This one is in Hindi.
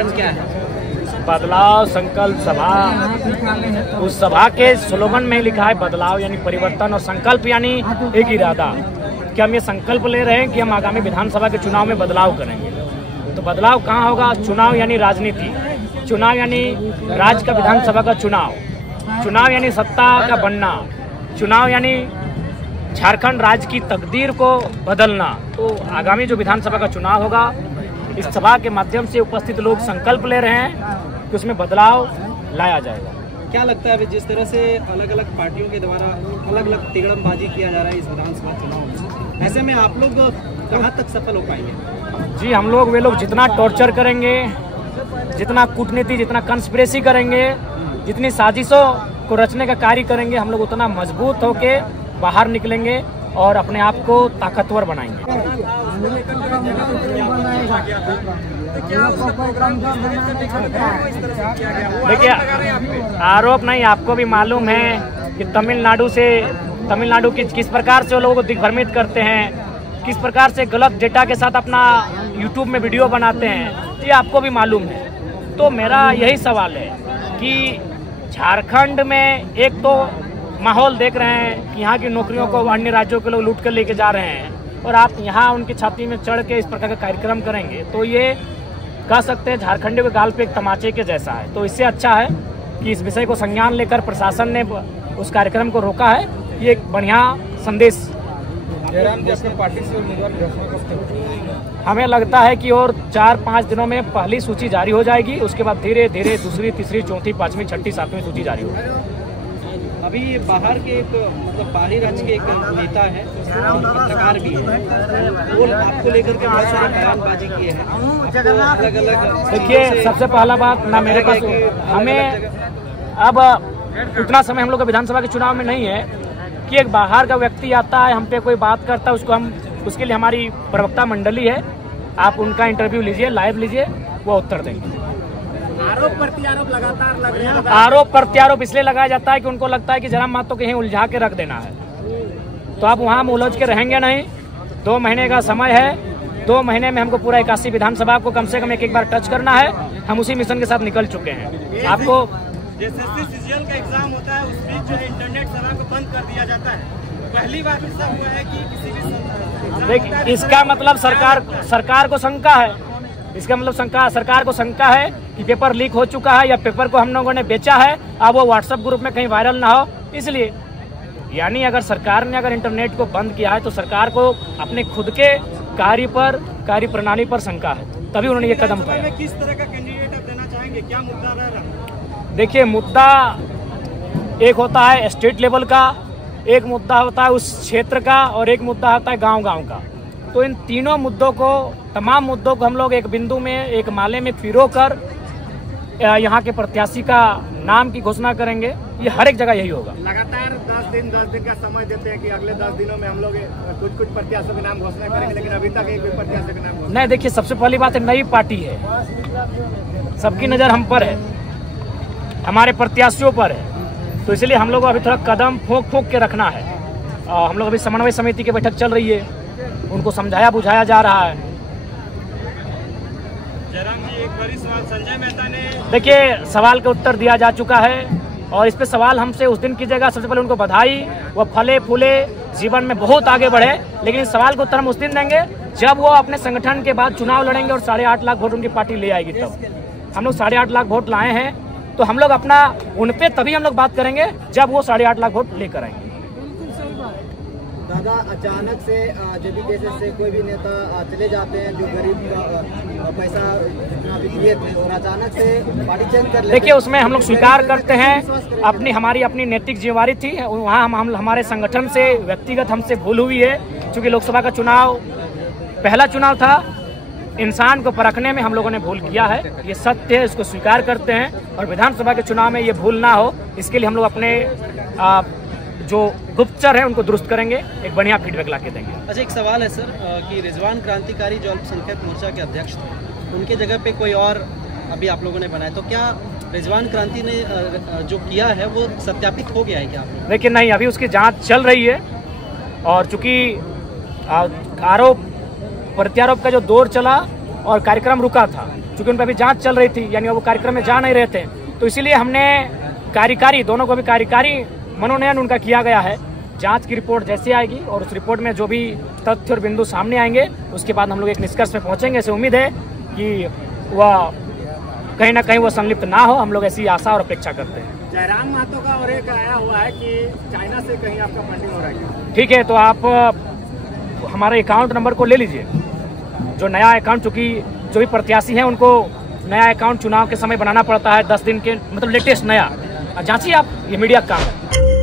कारण क्या है? बदलाव संकल्प सभा, उस सभा के स्लोगन में लिखा है बदलाव यानी परिवर्तन, और संकल्प यानी एक इरादा कि हम ये संकल्प ले रहे हैं कि हम आगामी विधानसभा के चुनाव में बदलाव करेंगे। तो बदलाव कहाँ होगा? चुनाव यानी राजनीति, चुनाव यानी राज्य का विधानसभा का चुनाव, चुनाव यानी सत्ता का बनना, चुनाव यानी झारखंड राज्य की तकदीर को बदलना। तो आगामी जो विधानसभा का चुनाव होगा, इस सभा के माध्यम से उपस्थित लोग संकल्प ले रहे हैं कि उसमें बदलाव लाया जाएगा। क्या लगता है जिस तरह से अलग अलग पार्टियों के द्वारा अलग अलग तिगड़मबाजी किया जा रहा है इस विधानसभा चुनाव में, ऐसे में आप लोग कहाँ तक सफल हो पाएंगे? जी, हम लोग वे लोग जितना टॉर्चर करेंगे, जितना कूटनीति, जितना कंस्पिरेसी करेंगे, जितनी साजिशों को रचने का कार्य करेंगे, हम लोग उतना मजबूत होके बाहर निकलेंगे और अपने आप को ताकतवर बनाएंगे। देखिए, आरोप नहीं, आपको भी मालूम है कि तमिलनाडु की किस प्रकार से वो लोगों को दिग्भ्रमित करते हैं, किस प्रकार से गलत डेटा के साथ अपना यूट्यूब में वीडियो बनाते हैं, ये आपको भी मालूम है। तो मेरा यही सवाल है कि झारखंड में एक तो माहौल देख रहे हैं कि यहाँ की नौकरियों को अन्य राज्यों के लोग लूट कर लेके जा रहे हैं, और आप यहाँ उनकी छाती में चढ़ के इस प्रकार का कार्यक्रम करेंगे तो ये कह सकते हैं झारखंडियों के गाल पे एक तमाचे के जैसा है। तो इससे अच्छा है कि इस विषय को संज्ञान लेकर प्रशासन ने उस कार्यक्रम को रोका है, ये एक बढ़िया संदेश। पार्टी से उम्मीदवार घोषणा करते हमें लगता है कि और 4-5 दिनों में पहली सूची जारी हो जाएगी, उसके बाद धीरे धीरे दूसरी, तीसरी, चौथी, पांचवी, छठी, सातवीं सूची जारी होगी। अभी बाहर के एक मतलब बाहरी राज्य के एक नेता है, पत्रकार भी है, वो आपको लेकर के बहुत सारी बयानबाजी किए हैं अलग अलग। देखिए, सबसे पहला बात ना मेरे पास, हमें अब उतना समय हम लोग का विधानसभा के चुनाव में नहीं है कि एक बाहर का व्यक्ति आता है, हम पे कोई बात करता है, उसको हम उसके लिए हमारी प्रवक्ता मंडली है, आप उनका इंटरव्यू लीजिए, लाइव लीजिए, वो उत्तर देंगे। आरोप प्रत्यारोप लगातार लग रहे हैं। आरोप प्रत्यारोप इसलिए लगाया जाता है कि उनको लगता है कि जरा मात तो कहीं उलझा के रख देना है, तो आप वहाँ उलझ के रहेंगे नहीं। 2 महीने का समय है, 2 महीने में हमको पूरा 81 विधानसभा को कम से कम एक बार टच करना है। हम उसी मिशन के साथ निकल चुके हैं। आपको जैसे सीजीएल का एग्जाम होता है, उस बीच जो है इंटरनेट सेवा को बंद कर दिया जाता है, पहली बार ऐसा हुआ है कि किसी भी देखिए, इसका मतलब सरकार को शंका है, इसका मतलब सरकार को शंका है कि पेपर लीक हो चुका है या पेपर को हम लोगों ने बेचा है, अब वो व्हाट्सएप ग्रुप में कहीं वायरल ना हो, इसलिए। यानी अगर सरकार ने इंटरनेट को बंद किया है तो सरकार को अपने खुद के कार्य प्रणाली पर शंका है, तभी उन्होंने ये कदम उठाया। किस तरह का कैंडिडेट आप देना चाहेंगे, क्या मुद्दा रह रहा है? देखिए, मुद्दा एक होता है स्टेट लेवल का, एक मुद्दा होता है उस क्षेत्र का, और एक मुद्दा होता है गांव-गांव का। तो इन तीनों मुद्दों को, तमाम मुद्दों को हम लोग एक बिंदु में, एक माले में पिरोकर यहाँ के प्रत्याशी का नाम की घोषणा करेंगे। ये हर एक जगह यही होगा। लगातार 10 दिन का समय देते हैं कि अगले 10 दिनों में हम लोग कुछ प्रत्याशियों के नाम घोषणा करेंगे, लेकिन अभी तक एक भी प्रत्याशी के नाम नहीं। देखिए, सबसे पहली बात है, नई पार्टी है, सबकी नज़र हम पर है, हमारे प्रत्याशियों पर है, तो इसलिए हम लोग को अभी थोड़ा कदम ठोक के रखना है। हम लोग अभी समन्वय समिति की बैठक चल रही है, उनको समझाया बुझाया जा रहा है। जयराम जी, एक बड़ी सवाल संजय मेहता ने, देखिए, सवाल का उत्तर दिया जा चुका है, और इस पे सवाल हमसे उस दिन कीजिएगा। सबसे पहले उनको बधाई, वो फले फूले, जीवन में बहुत आगे बढ़े, लेकिन इस सवाल का उत्तर हम उस दिन देंगे जब वो अपने संगठन के बाद चुनाव लड़ेंगे और 8.5 लाख वोट उनकी पार्टी ले आएगी। तब हम लोग 8.5 लाख वोट लाए हैं, तो हम लोग अपना उन पे तभी हम लोग बात करेंगे जब वो 8.5 लाख वोट लेकर आएंगे। दादा, अचानक से जेपी केसेस से कोई भी नेता चले जाते हैं जो गरीब का पैसा भी दिए थे, और अचानक से पार्टी चेंज कर लेते हैं। देखिए, उसमें हम लोग स्वीकार करते हैं, हमारी अपनी नैतिक जिम्मेदारी थी वहाँ। हम हमारे संगठन से व्यक्तिगत हमसे भूल हुई है, क्योंकि लोकसभा का चुनाव पहला चुनाव था, इंसान को परखने में हम लोगों ने भूल किया है, ये सत्य है, इसको स्वीकार करते हैं, और विधानसभा के चुनाव में ये भूल ना हो, इसके लिए हम लोग अपने जो गुप्तचर है उनको दुरुस्त करेंगे, एक बढ़िया फीडबैक ला के देंगे। अच्छा, एक सवाल है सर कि रिजवान क्रांतिकारी जो अल्पसंख्यक मोर्चा के अध्यक्ष थे, उनके जगह पे कोई और अभी आप लोगों ने बनाया, तो क्या रिजवान क्रांति ने जो किया है वो सत्यापित हो गया है क्या? लेकिन नहीं, अभी उसकी जांच चल रही है, और चूंकि आरोप प्रत्यारोप का जो दौर चला और कार्यक्रम रुका था, क्योंकि उन पर अभी जांच चल रही थी, यानी वो कार्यक्रम में जा नहीं रहे थे। तो इसीलिए हमने कार्यकारी दोनों को भी कार्यकारी मनोनयन उनका किया गया है। जांच की रिपोर्ट जैसे आएगी और उस रिपोर्ट में जो भी तथ्य और बिंदु सामने आएंगे उसके बाद हम लोग एक निष्कर्ष में पहुंचेंगे। ऐसे उम्मीद है कि वह कहीं ना कहीं वो संलिप्त ना हो, हम लोग ऐसी आशा और अपेक्षा करते हैं। जयराम महतो का और एक आया हुआ है कि चाइना से कहीं आपका फंडिंग हो रहा है। ठीक है, तो आप हमारे अकाउंट नंबर को ले लीजिए, जो नया अकाउंट, चूँकि जो भी प्रत्याशी हैं उनको नया अकाउंट चुनाव के समय बनाना पड़ता है, 10 दिन के मतलब लेटेस्ट नया। जांचिए आप, ये मीडिया का काम है।